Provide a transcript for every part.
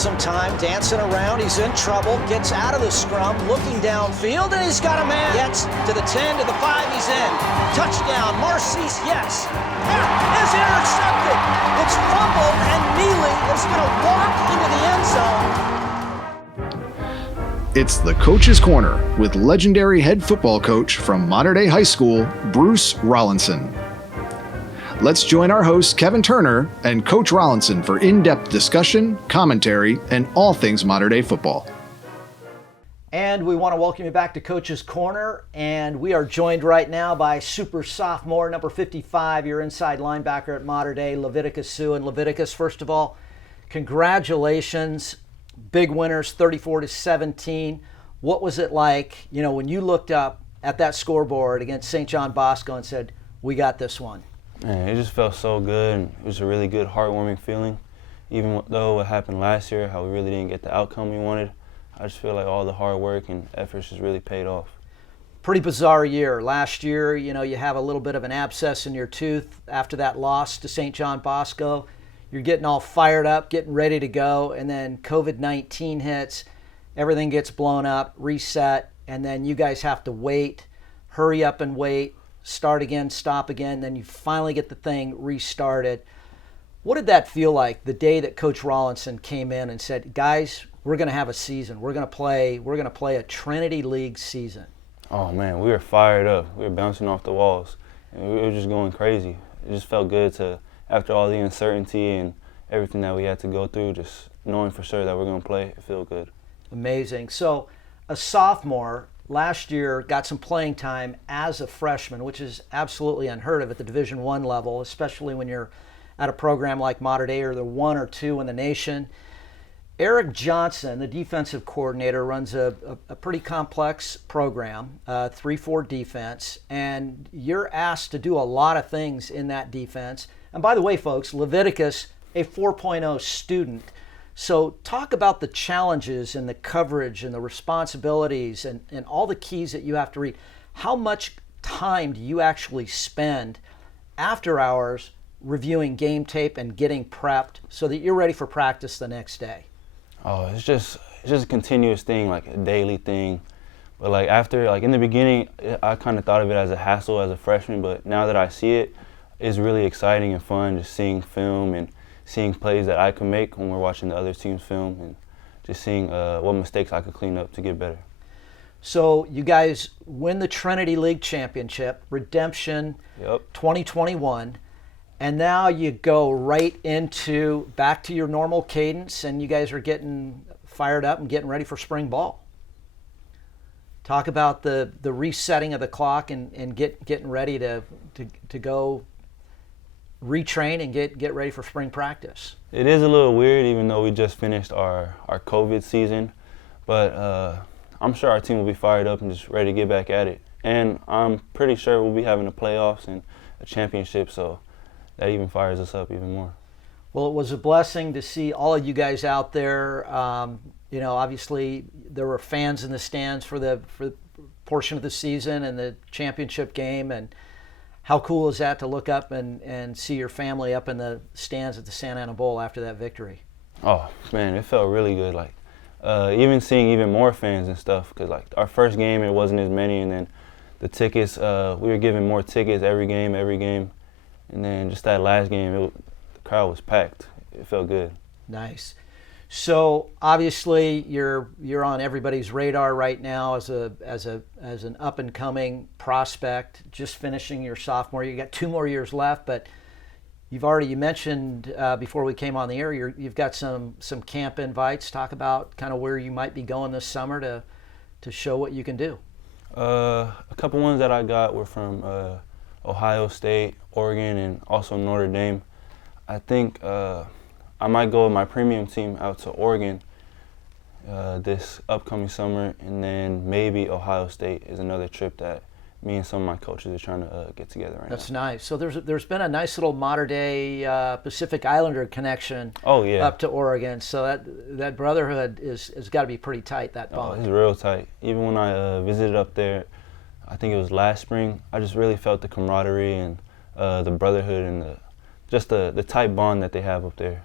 some time dancing around. He's in trouble, gets out of the scrum, looking downfield, and he's got a man. Gets to the 10, to the 5, he's in. Touchdown, Marcis, yes. That is intercepted. It's fumbled, and Neely is going to walk into the end zone. It's the Coach's Corner with legendary head football coach from Mater Dei High School, Bruce Rollinson. Let's join our host, Kevin Turner, and Coach Rollinson for in-depth discussion, commentary, and all things Mater Dei football. And we want to welcome you back to Coach's Corner, and we are joined right now by super sophomore, number 55, your inside linebacker at Mater Dei, Leviticus Sue. And Leviticus, first of all, congratulations. Big winners, 34-17. What was it like, when you looked up at that scoreboard against St. John Bosco and said, we got this one? Man, it just felt so good, and it was a really good, heartwarming feeling. Even though what happened last year, how we really didn't get the outcome we wanted, I just feel like all the hard work and efforts just really paid off. Pretty bizarre year. Last year, you have a little bit of an abscess in your tooth after that loss to St. John Bosco. You're getting all fired up, getting ready to go, and then COVID-19 hits, everything gets blown up, reset, and then you guys have to wait, hurry up and wait, start again, stop again, then you finally get the thing restarted. What did that feel like the day that Coach Rollinson came in and said, guys, we're going to have a season. We're going to play a Trinity League season? Oh man, we were fired up. We were bouncing off the walls, and we were just going crazy. It just felt good to, after all the uncertainty and everything that we had to go through, just knowing for sure that we're going to play, it felt good. Amazing. So a sophomore last year got some playing time as a freshman, which is absolutely unheard of at the Division I level, especially when you're at a program like Mater Dei or the 1 or 2 in the nation. Eric Johnson, the defensive coordinator, runs a pretty complex program, 3-4 defense, and you're asked to do a lot of things in that defense. And by the way, folks, Leviticus, a 4.0 student. So talk about the challenges and the coverage and the responsibilities and all the keys that you have to read. How much time do you actually spend after hours reviewing game tape and getting prepped so that you're ready for practice the next day? Oh, it's just a continuous thing, like a daily thing. But in the beginning, I kind of thought of it as a hassle as a freshman, but now that I see it, it's really exciting and fun just seeing film and seeing plays that I can make when we're watching the other team's film, and just seeing what mistakes I could clean up to get better. So you guys win the Trinity League championship, Redemption 2021, and now you go right back to your normal cadence, and you guys are getting fired up and getting ready for spring ball. Talk about the resetting of the clock and getting ready to go retrain and get ready for spring practice. It is a little weird, even though we just finished our COVID season, but I'm sure our team will be fired up and just ready to get back at it. And I'm pretty sure we'll be having the playoffs and a championship, so that even fires us up even more. Well, it was a blessing to see all of you guys out there. Obviously there were fans in the stands for the portion of the season and the championship game, and how cool is that to look up and see your family up in the stands at the Santa Ana Bowl after that victory? Oh man, it felt really good. Even seeing even more fans and stuff, because our first game it wasn't as many, and then the tickets, we were giving more tickets every game, and then just that last game, the crowd was packed. It felt good. Nice. So obviously you're on everybody's radar right now as an up and coming prospect, just finishing your sophomore. You got 2 more years left, but you mentioned before we came on the air, you've got some camp invites. Talk about kind of where you might be going this summer to show what you can do. A couple ones that I got were from Ohio State, Oregon, and also Notre Dame. I think I might go with my premium team out to Oregon this upcoming summer, and then maybe Ohio State is another trip that me and some of my coaches are trying to get together right now. That's nice. So there's been a nice little Mater Dei Pacific Islander connection up to Oregon. So that brotherhood has got to be pretty tight, that bond. Oh, it's real tight. Even when I visited up there, I think it was last spring, I just really felt the camaraderie and the brotherhood and the tight bond that they have up there.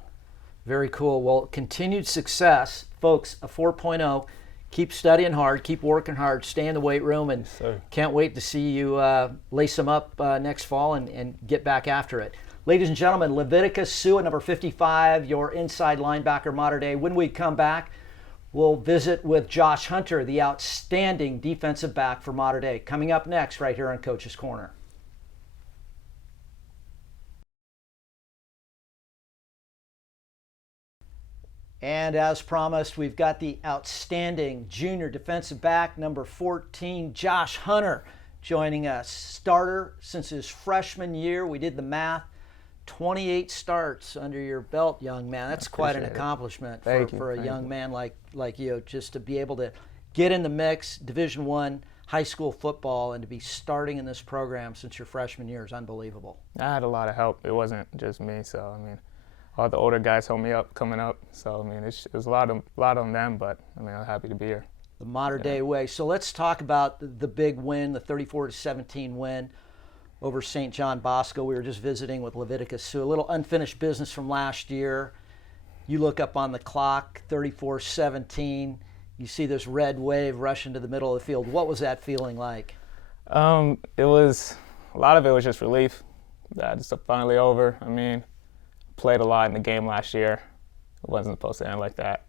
Very cool. Well, continued success, folks. A 4.0. Keep studying hard, keep working hard, stay in the weight room, and can't wait to see you lace them up next fall and get back after it. Ladies and gentlemen, Leviticus Sue at number 55, your inside linebacker, modern day. When we come back, we'll visit with Josh Hunter, the outstanding defensive back for modern day. Coming up next, right here on Coach's Corner. And as promised, we've got the outstanding junior defensive back, number 14, Josh Hunter, joining us. Starter since his freshman year. We did the math. 28 starts under your belt, young man. That's quite an accomplishment for a young man like you, just to be able to get in the mix, Division I high school football, and to be starting in this program since your freshman year is unbelievable. I had a lot of help. It wasn't just me, so I mean, all the older guys helped me up coming up. So I mean, it was a lot on them, but I mean, I'm happy to be here. The modern day way. So let's talk about the big win, the 34-17 win over St. John Bosco. We were just visiting with Leviticus Sue. A little unfinished business from last year. You look up on the clock, 34-17. You see this red wave rush into the middle of the field. What was that feeling like? It was, a lot of it was just relief that it's finally over. I mean, played a lot in the game last year. It wasn't supposed to end like that.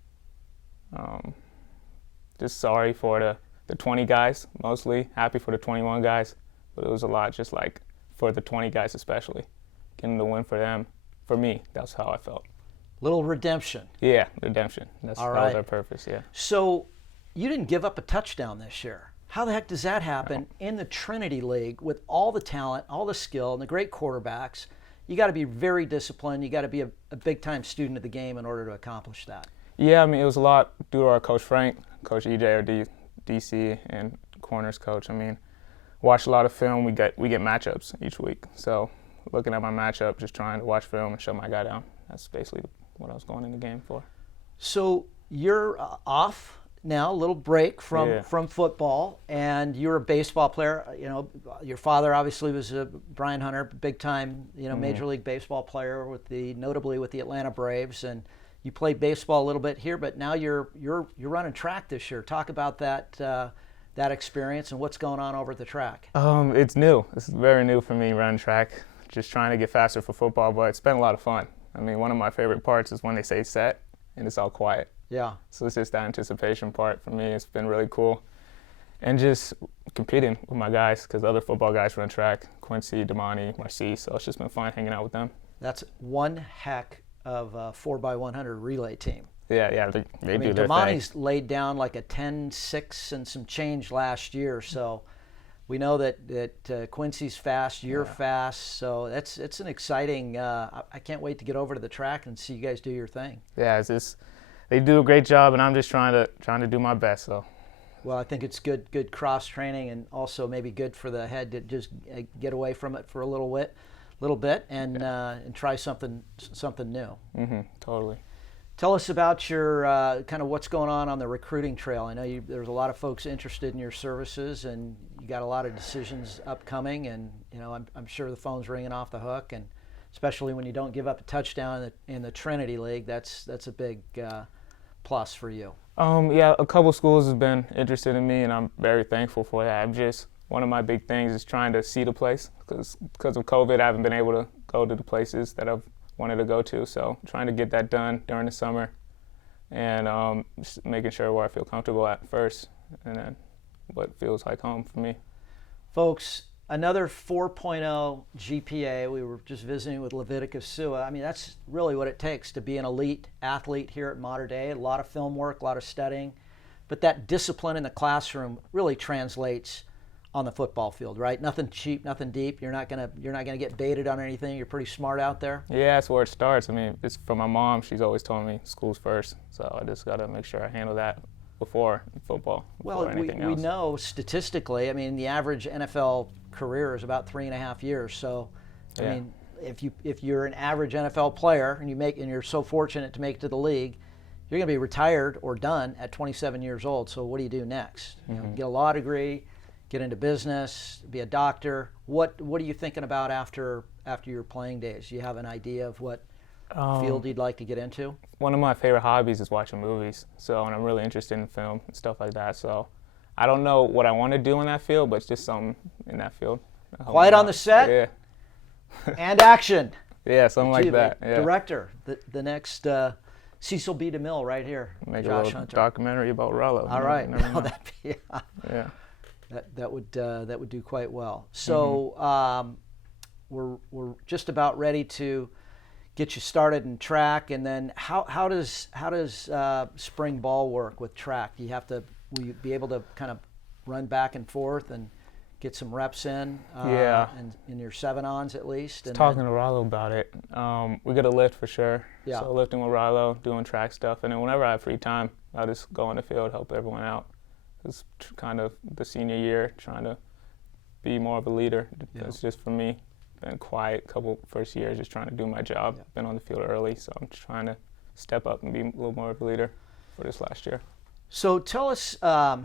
Just sorry for the 20 guys, mostly. Happy for the 21 guys. But it was a lot just like for the 20 guys especially. Getting the win for them, for me, that's how I felt. Little redemption. Yeah, redemption. That was our purpose, yeah. So you didn't give up a touchdown this year. How the heck does that happen in the Trinity League with all the talent, all the skill, and the great quarterbacks? You got to be very disciplined. You got to be a big-time student of the game in order to accomplish that. Yeah, I mean, it was a lot due to our Coach Frank, Coach EJ, our DC, and corners coach. I mean, watch a lot of film. We get matchups each week. So looking at my matchup, just trying to watch film and shut my guy down. That's basically what I was going in the game for. So you're off now, a little break from football, and you're a baseball player. You know, your father obviously was Brian Hunter, big time, Major League Baseball player notably with the Atlanta Braves, and you played baseball a little bit here, but now you're running track this year. Talk about that experience and what's going on over at the track. It's new. This is very new for me, running track. Just trying to get faster for football, but it's been a lot of fun. I mean, one of my favorite parts is when they say set and it's all quiet. Yeah. So it's just that anticipation part for me. It's been really cool. And just competing with my guys, because other football guys run track, Quincy, Damani, Marcy, so it's just been fun hanging out with them. That's one heck of a 4x100 relay team. Yeah, they do their Damani's thing. laid down like a 10-6 and some change last year, so we know that Quincy's fast, you're fast, so it's an exciting. I can't wait to get over to the track and see you guys do your thing. Yeah, they do a great job, and I'm just trying to do my best. So. Well, I think it's good cross training, and also maybe good for the head to just get away from it for a little bit, and try something new. Totally. Tell us about your kind of what's going on the recruiting trail. I know there's a lot of folks interested in your services, and you got a lot of decisions upcoming. And I'm sure the phone's ringing off the hook, and especially when you don't give up a touchdown in the Trinity League, that's a big plus for you. Yeah, a couple schools have been interested in me, and I'm very thankful for that. One of my big things is trying to see the place, because of COVID, I haven't been able to go to the places that I've wanted to go to, so trying to get that done during the summer, and just making sure where I feel comfortable at first, and then what feels like home for me. Folks, another 4.0 GPA. We were just visiting with Leviticus Sue. I mean, that's really what it takes to be an elite athlete here at Modern Day. A lot of film work, a lot of studying, but that discipline in the classroom really translates on the football field, right? Nothing cheap, nothing deep. You're not gonna get baited on anything. You're pretty smart out there. Yeah, that's where it starts. I mean, it's from my mom. She's always told me school's first, so I just got to make sure I handle that before football. Well, we know statistically. I mean, the average NFL career is about 3.5 years. So, I mean, if you're an average NFL player and you're so fortunate to make it to the league, you're going to be retired or done at 27 years old. So, what do you do next? Get a law degree. Get into business, be a doctor. What are you thinking about after your playing days? Do you have an idea of what field you'd like to get into? One of my favorite hobbies is watching movies. And I'm really interested in film and stuff like that. So I don't know what I want to do in that field, but it's just something in that field. Quiet on the set? Yeah. And action. Yeah, something like that. Yeah. Director, the next Cecil B. DeMille right here. Make Josh a little Hunter. documentary about Rollo. All right. No, that'd be, yeah. That would do quite well. So we're just about ready to get you started in track, and then how does spring ball work with track? Will you be able to kind of run back and forth and get some reps in? Yeah. And in your 7-ons at least. And Talking to Rollo about it. We got to lift for sure. Yeah. So lifting with Rollo, doing track stuff, and then whenever I have free time, I'll just go on the field, help everyone out. It's kind of the senior year, trying to be more of a leader. Yeah. It's just for me. Been quiet couple first years, just trying to do my job. Yeah. Been on the field early, so I'm just trying to step up and be a little more of a leader for this last year. So tell us,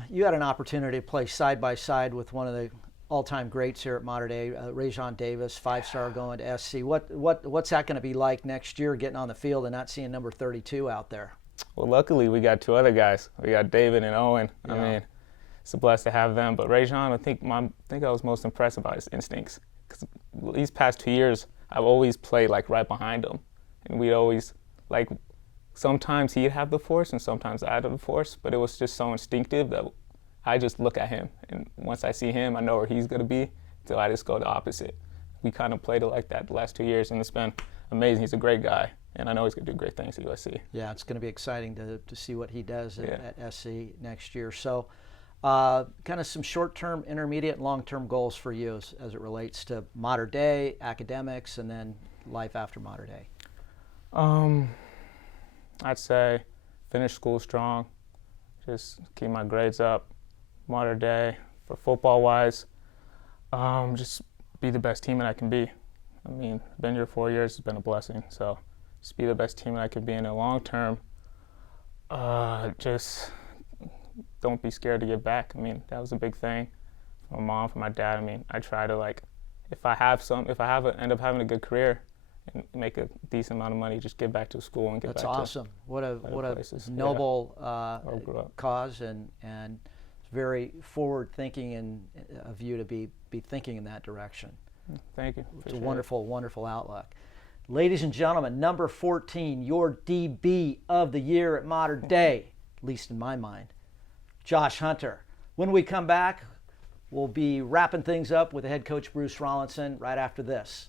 you had an opportunity to play side by side with one of the all-time greats here at Mater Dei, Rajon Davis, 5-star going to SC. What's that going to be like next year, getting on the field and not seeing number 32 out there? Well, luckily we got 2 other guys. We got David and Owen. Yeah. I mean, it's a blessing to have them. But Rajon, I think I was most impressed about his instincts. Because these past 2 years, I've always played like right behind him, and we always like. Sometimes he'd have the force, and sometimes I'd have the force. But it was just so instinctive that I just look at him, and once I see him, I know where he's gonna be. So I just go the opposite. We kind of played it like that the last 2 years, and it's been amazing. He's a great guy, and I know he's gonna do great things at USC. Yeah, it's going to be exciting to see what he does at SC next year. So, kind of some short-term, intermediate, and long-term goals for you as it relates to Mater Dei, academics, and then life after Mater Dei. I'd say finish school strong, just keep my grades up. Mater Dei, for football-wise, just be the best team that I can be. I mean, been here 4 years, it's been a blessing. So just be the best team that I can be in the long term. Just don't be scared to give back. I mean, that was a big thing for my mom, for my dad. I mean, I try to if I end up having a good career and make a decent amount of money, just give back to the school and get That's back awesome. What a places. noble up. cause, and very forward thinking and of you to be thinking in that direction. Thank you. It's a wonderful outlook. Ladies and gentlemen, number 14, your DB of the year at Mater Dei, at least in my mind, Josh Hunter. When we come back, we'll be wrapping things up with the head coach Bruce Rollinson right after this.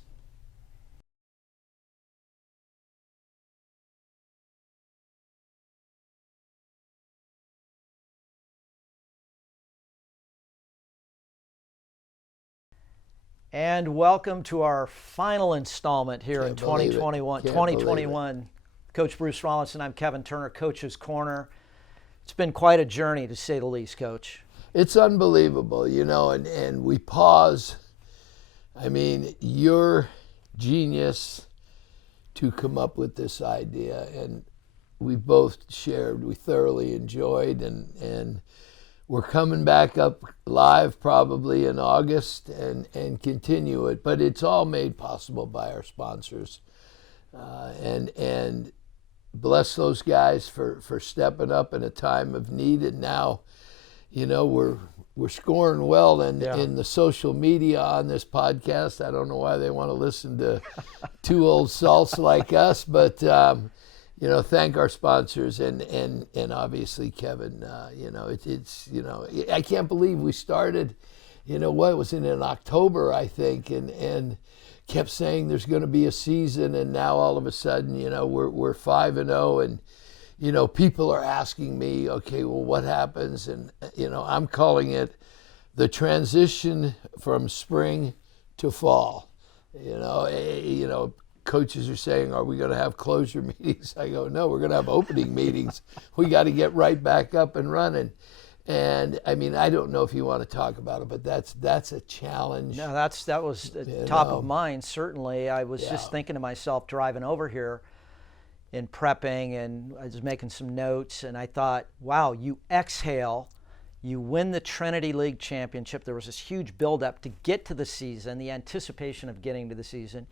And welcome to our final installment here in 2021. Coach Bruce Rollinson, I'm Kevin Turner, Coach's Corner. It's been quite a journey, to say the least, Coach. It's unbelievable, and we pause. I mean, your genius to come up with this idea, and we both shared, we thoroughly enjoyed, and we're coming back up live probably in August and continue it. But it's all made possible by our sponsors. And bless those guys for stepping up in a time of need. And now, we're scoring well in the social media on this podcast. I don't know why they want to listen to 2 old salts like us, but thank our sponsors and obviously Kevin. I can't believe we started. What was it, in October, I think, and kept saying there's going to be a season, and now all of a sudden, we're 5-0, and people are asking me, okay, well, what happens? And I'm calling it the transition from spring to fall. Coaches are saying, are we going to have closure meetings? I go, no, we're going to have opening meetings. We got to get right back up and running. And I mean, I don't know if you want to talk about it, but that's a challenge. No, that was top of mind, certainly. I was just thinking to myself driving over here in prepping, and I was making some notes, and I thought, wow, you exhale, you win the Trinity League championship. There was this huge buildup to get to the season, the anticipation of getting to the season.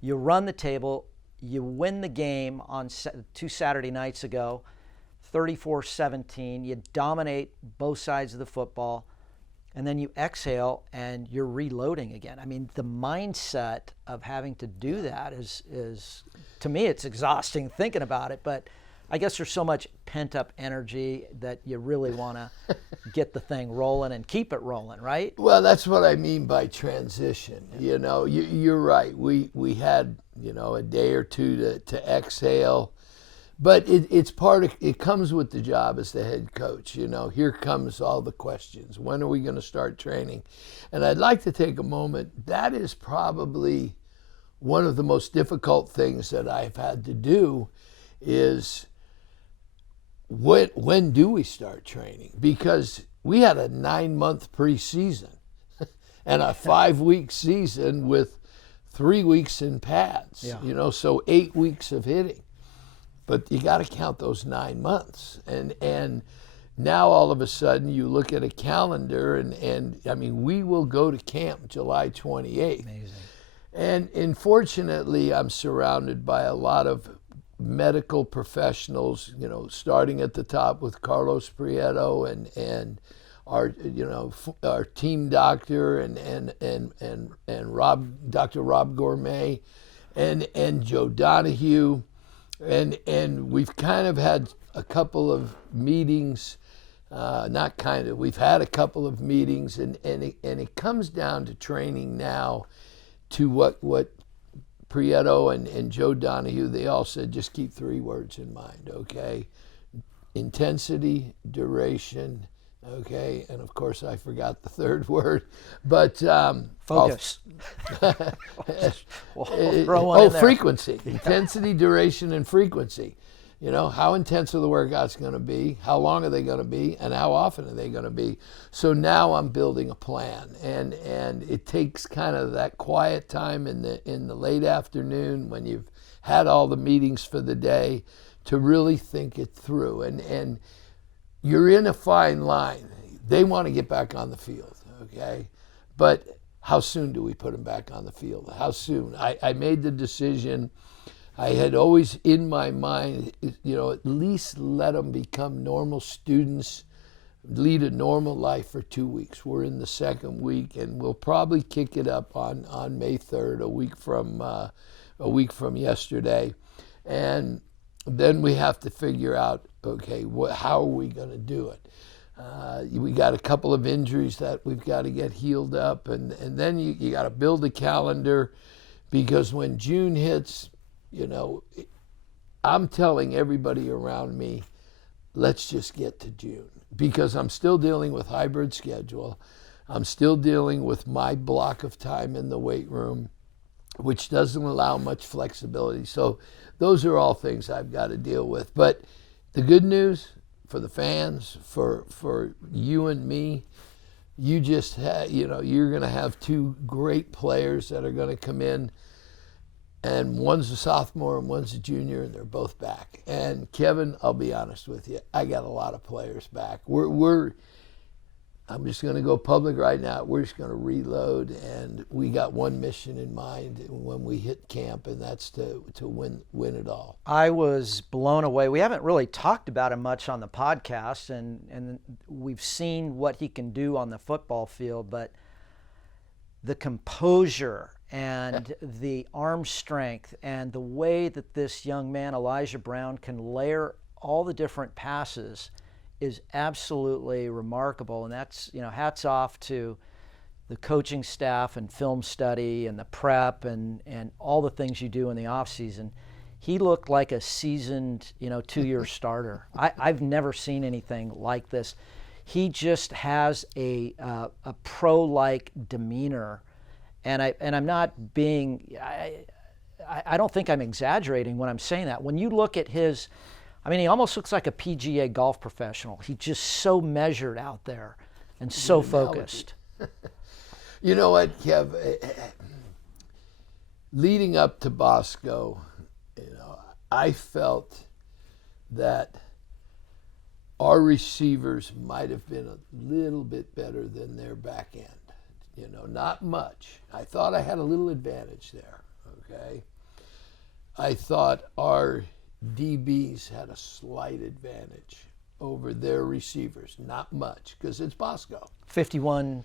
You run the table, you win the game on 2 Saturday nights ago, 34-17. You dominate both sides of the football, and then you exhale and you're reloading again. I mean, the mindset of having to do that is to me, it's exhausting thinking about it, but I guess there's so much pent-up energy that you really want to get the thing rolling and keep it rolling, right? Well, that's what I mean by transition. You know, you're right. We had, you know, a day or two to exhale, but it's part of, it comes with the job as the head coach. You know, here comes all the questions. When are we going to start training? And I'd like to take a moment. That is probably one of the most difficult things that I've had to do is when do we start training? Because we had a 9-month preseason and a 5-week season with 3 weeks in pads, you know, so 8 weeks of hitting. But you got to count those 9 months. And now all of a sudden you look at a calendar and I mean, we will go to camp July 28th. Amazing. And unfortunately, I'm surrounded by a lot of medical professionals, you know, starting at the top with Carlos Prieto and our, you know, our team doctor and Dr. Rob Gourmet and Joe Donahue, and we've kind of had a couple of meetings, we've had a couple of meetings, and it comes down to training now to what Prieto and Joe Donahue, they all said, just keep 3 words in mind, okay? Intensity, duration, okay? And of course, I forgot the 3rd word, but focus. We'll throw one in there. Frequency. Intensity, duration, and frequency. You know, how intense are the workouts going to be? How long are they going to be? And how often are they going to be? So now I'm building a plan, and it takes kind of that quiet time in the late afternoon when you've had all the meetings for the day to really think it through. And you're in a fine line. They want to get back on the field, okay? But how soon do we put them back on the field? How soon? I made the decision. I had always in my mind, you know, at least let them become normal students, lead a normal life for 2 weeks. We're in the 2nd week, and we'll probably kick it up on May 3rd, a week from yesterday, and then we have to figure out, okay, how are we going to do it? We got a couple of injuries that we've got to get healed up, and then you got to build a calendar, because when June hits, you know, I'm telling everybody around me, let's just get to June, because I'm still dealing with hybrid schedule. I'm still dealing with my block of time in the weight room, which doesn't allow much flexibility. So those are all things I've got to deal with. But the good news for the fans, for you and me, you just you know, you're going to have 2 great players that are going to come in. And one's a sophomore and one's a junior, and they're both back. And Kevin, I'll be honest with you, I got a lot of players back. I'm just going to go public right now. We're just going to reload, and we got one mission in mind when we hit camp, and that's to win it all. I was blown away. We haven't really talked about him much on the podcast, and we've seen what he can do on the football field, but the composure and the arm strength and the way that this young man, Elijah Brown, can layer all the different passes is absolutely remarkable. And that's, you know, hats off to the coaching staff and film study and the prep and all the things you do in the off season. He looked like a seasoned, you know, 2-year starter. I've never seen anything like this. He just has a pro-like demeanor. And I'm not being, I don't think I'm exaggerating when I'm saying that. When you look at his, I mean, he almost looks like a PGA golf professional. He's just so measured out there and so focused. You know what, Kev? Leading up to Bosco, you know, I felt that our receivers might have been a little bit better than their back end. You know, not much. I thought I had a little advantage there, okay? I thought our DBs had a slight advantage over their receivers. Not much, because it's Bosco. 51,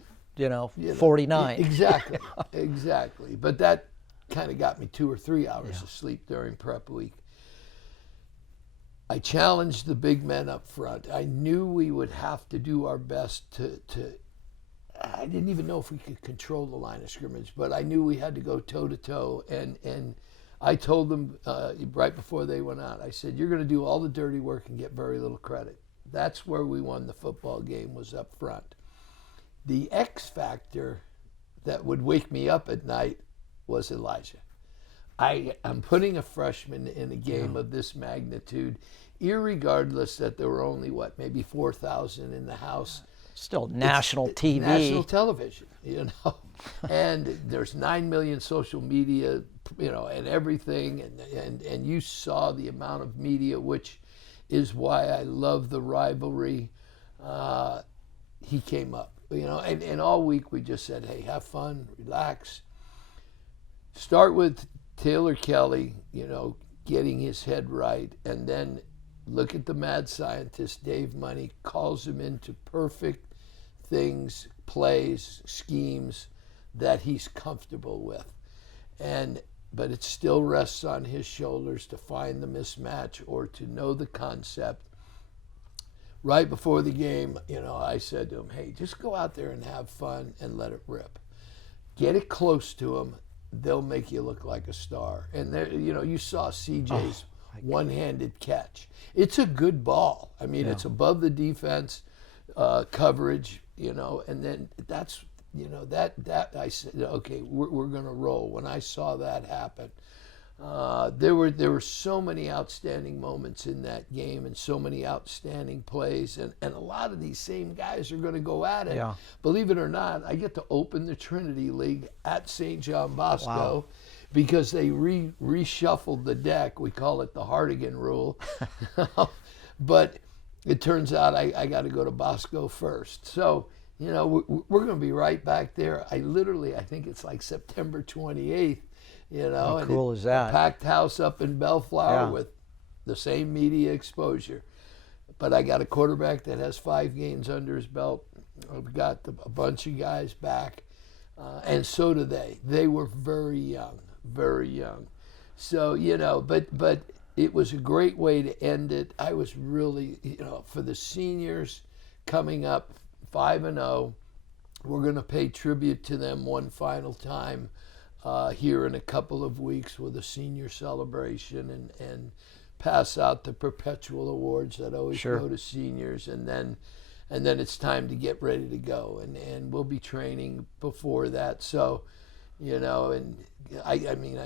49. Exactly, exactly. But that kind of got me 2 or 3 hours of sleep during prep week. I challenged the big men up front. I knew we would have to do our best to I didn't even know if we could control the line of scrimmage, but I knew we had to go toe-to-toe. And I told them right before they went out, I said, you're going to do all the dirty work and get very little credit. That's where we won the football game, was up front. The X factor that would wake me up at night was Elijah. I'm putting a freshman in a game of this magnitude, irregardless that there were only, maybe 4,000 in the house. Still national TV. National television, and there's 9 million social media, and everything. And you saw the amount of media, which is why I love the rivalry. He came up, and all week we just said, hey, have fun, relax. Start with Taylor Kelly, getting his head right, and then look at the mad scientist, Dave Money, calls him into perfect things, plays, schemes that he's comfortable with. But it still rests on his shoulders to find the mismatch or to know the concept. Right before the game, I said to him, hey, just go out there and have fun and let it rip. Get it close to them. They'll make you look like a star. And there, you saw CJ's one-handed catch. It's a good ball. I mean, it's above the defense coverage, and then that's, that I said, okay, we're going to roll. When I saw that happen, there were so many outstanding moments in that game and so many outstanding plays, and a lot of these same guys are going to go at it. Yeah. Believe it or not, I get to open the Trinity League at St. John Bosco. Wow. Because they reshuffled the deck. We call it the Hardigan rule. But it turns out I got to go to Bosco first. So, we're going to be right back there. I think it's like September 28th, How cool is that? A packed house up in Bellflower with the same media exposure. But I got a quarterback that has 5 games under his belt. I've got a bunch of guys back. And so do they. They were very young. Very young. So, but it was a great way to end it. I was really, for the seniors coming up 5-0, we're going to pay tribute to them one final time here in a couple of weeks with a senior celebration and pass out the perpetual awards that always go to seniors. And then it's time to get ready to go. And we'll be training before that. So, and I mean,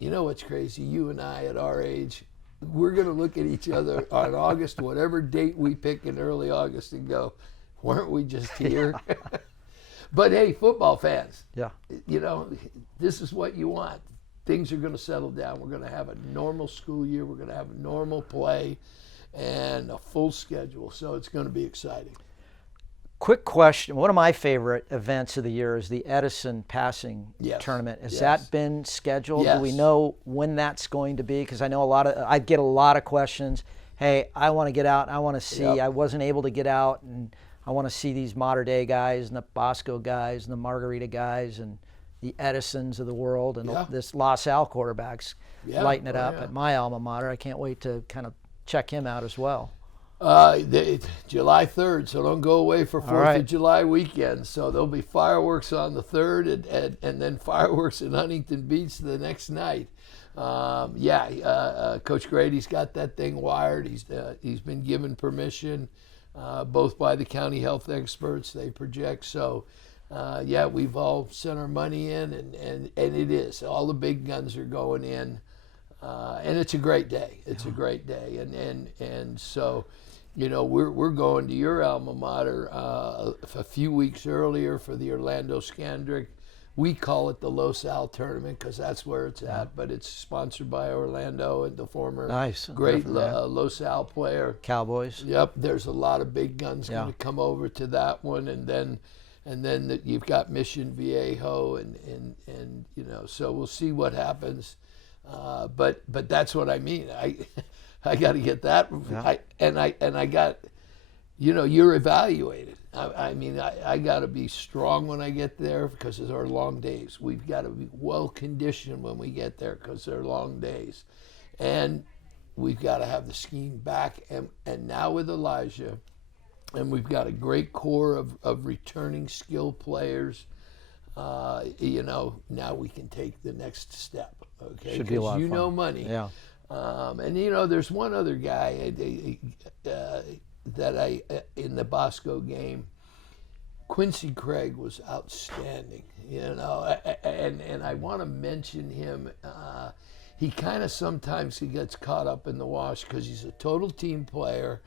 what's crazy? You and I at our age, we're going to look at each other on August, whatever date we pick in early August, and go, weren't we just here? But hey, football fans, this is what you want. Things are going to settle down. We're going to have a normal school year. We're going to have a normal play and a full schedule. So it's going to be exciting. Quick question. One of my favorite events of the year is the Edison passing tournament. Has that been scheduled? Yes. Do we know when that's going to be? Because I know I get a lot of questions. Hey, I want to get out. I want to see. I wasn't able to get out, and I want to see these Mater Dei guys and the Bosco guys and the Margarita guys and the Edisons of the world and this La Salle quarterback's lighting it up at my alma mater. I can't wait to kind of check him out as well. July 3rd, so don't go away for 4th of July weekend. So there'll be fireworks on the 3rd and then fireworks in Huntington Beach the next night. Coach Grady's got that thing wired. He's been given permission, both by the county health experts, they project. So, we've all sent our money in, and it is. All the big guns are going in. And it's a great day. It's a great day. And so, we're going to your alma mater a few weeks earlier for the Orlando Scandrick. We call it the Los Al tournament because that's where it's at, but it's sponsored by Orlando and the former great Los Al player. Cowboys. Yep, there's a lot of big guns going to come over to that one, and then you've got Mission Viejo, and so we'll see what happens. But that's what I mean. I got to get that. Yeah. I got, you're evaluated. I got to be strong when I get there because it's our long days. We've got to be well conditioned when we get there because they're long days, and we've got to have the scheme back. And now with Elijah, and we've got a great core of returning skill players. Now we can take the next step. Okay, should be a lot of fun. Money. Yeah. And there's one other guy that I in the Bosco game, Quincy Craig was outstanding. And I want to mention him. He kind of sometimes he gets caught up in the wash because he's a total team player.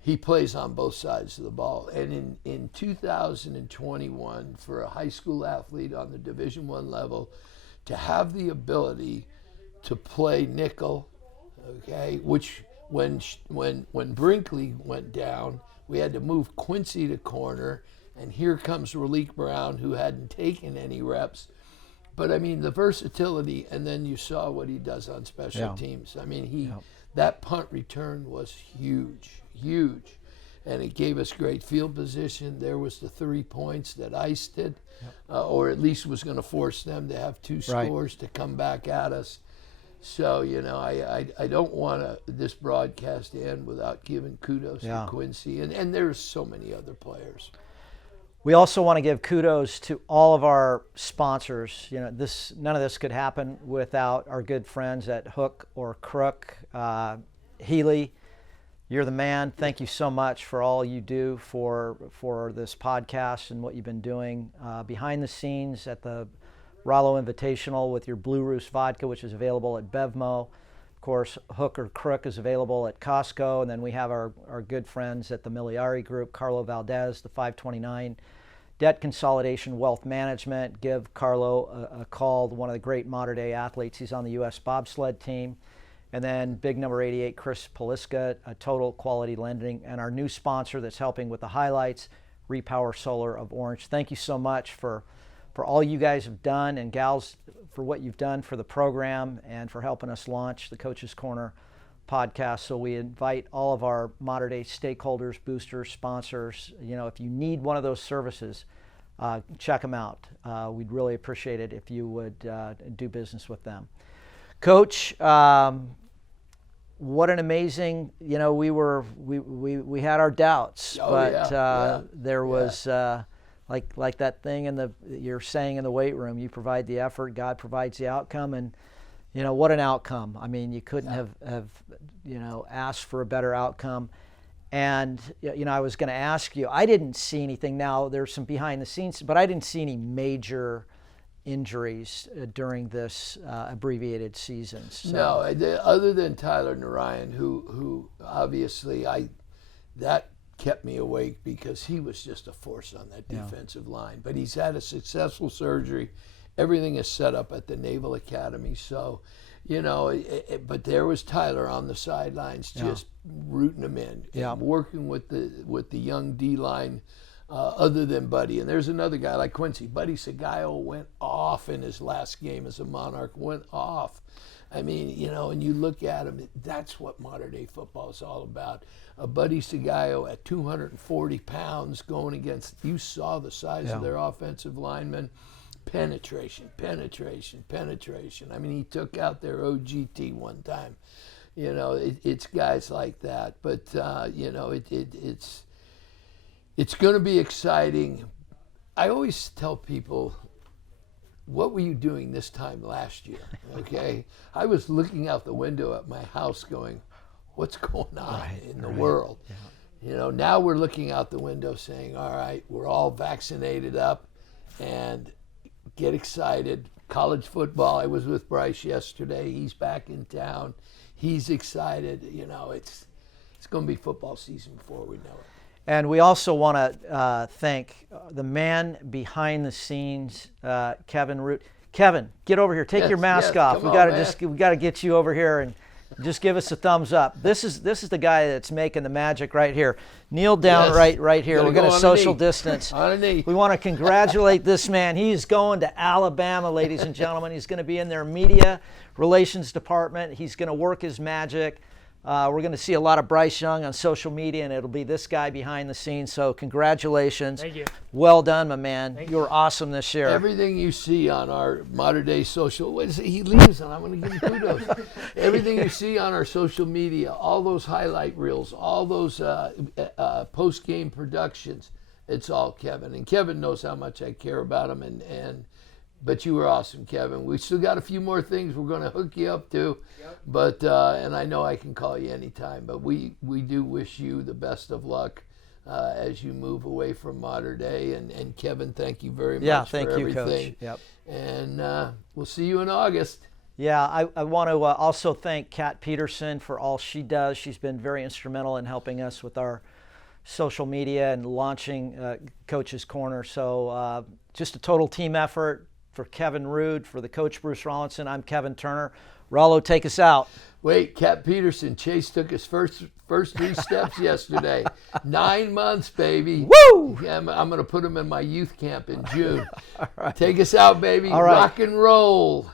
He plays on both sides of the ball. And in 2021, for a high school athlete on the Division I level, to have the ability to play nickel, okay, which when Brinkley went down, we had to move Quincy to corner, and here comes Raleek Brown, who hadn't taken any reps. But I mean, the versatility, and then you saw what he does on special teams. I mean, that punt return was huge, and it gave us great field position. There was the 3 points that iced it, or at least was going to force them to have two scores to come back at us. So, I don't want this broadcast to end without giving kudos to Quincy, and there's so many other players. We also want to give kudos to all of our sponsors. None of this could happen without our good friends at Hook or Crook. Healy, you're the man. Thank you so much for all you do for this podcast and what you've been doing behind the scenes at the Rollo Invitational with your Blue Roost vodka, which is available at Bevmo. Of course, Hook or Crook is available at Costco. And then we have our good friends at the Miliari Group, Carlo Valdez, the 529 Debt Consolidation Wealth Management. Give Carlo a call, one of the great modern-day athletes. He's on the U.S. bobsled team. And then big number 88, Chris Poliska, Total Quality Lending. And our new sponsor that's helping with the highlights, Repower Solar of Orange. Thank you so much for all you guys have done, and gals, for what you've done for the program and for helping us launch the Coach's Corner podcast. So we invite all of our modern day stakeholders, boosters, sponsors, if you need one of those services, check them out. We'd really appreciate it if you would do business with them. Coach, what an amazing, we had our doubts, there was, like that thing you're saying in the weight room, you provide the effort, God provides the outcome, and what an outcome. I mean, you couldn't have asked for a better outcome. And I was going to ask you, I didn't see anything. Now there's some behind the scenes, but I didn't see any major injuries during this abbreviated season. So. No, other than Tyler Narayan, who obviously that kept me awake because he was just a force on that defensive line. But he's had a successful surgery. Everything is set up at the Naval Academy. So, but there was Tyler on the sidelines just rooting him in and working with the young D-line other than Buddy. And there's another guy like Quincy. Buddy Sagayo went off in his last game as a Monarch, went off. I mean, and you look at him, that's what modern day football is all about. A Buddy Sagayo at 240 pounds going against, you saw the size of their offensive linemen. Penetration. I mean, he took out their OGT one time. It's guys like that. But, it's going to be exciting. I always tell people, what were you doing this time last year? Okay, I was looking out the window at my house going, what's going on in the world? Yeah. Now we're looking out the window saying, all right, we're all vaccinated up and get excited. College football, I was with Bryce yesterday. He's back in town. He's excited. It's going to be football season before we know it. And we also want to thank the man behind the scenes, Kevin Root. Kevin, get over here. Take your mask off. We got to get you over here and Just give us a thumbs up. This is the guy that's making the magic right here. Kneel down right here. We're going to social distance. On a knee. We want to congratulate this man. He's going to Alabama, ladies and gentlemen. He's going to be in their media relations department. He's going to work his magic. We're going to see a lot of Bryce Young on social media, and it'll be this guy behind the scenes. So congratulations. Thank you. Well done, my man. You were awesome this year. Everything you see on our modern day social, he leaves and I'm going to give him kudos. Everything you see on our social media, all those highlight reels, all those post-game productions, it's all Kevin. And Kevin knows how much I care about him. But you were awesome, Kevin. We still got a few more things we're going to hook you up to. Yep. But and I know I can call you anytime. But we do wish you the best of luck as you move away from modern day. And Kevin, thank you very much thank for you, everything. Coach. Yep. And we'll see you in August. Yeah, I want to also thank Kat Peterson for all she does. She's been very instrumental in helping us with our social media and launching Coach's Corner. So just a total team effort. For Kevin Rude, for the coach Bruce Rollinson, I'm Kevin Turner. Rollo, take us out. Wait, Cat Peterson. Chase took his first 3 steps yesterday. 9 months, baby. Woo! Yeah, I'm going to put him in my youth camp in June. All right. Take us out, baby. All right. Rock and roll.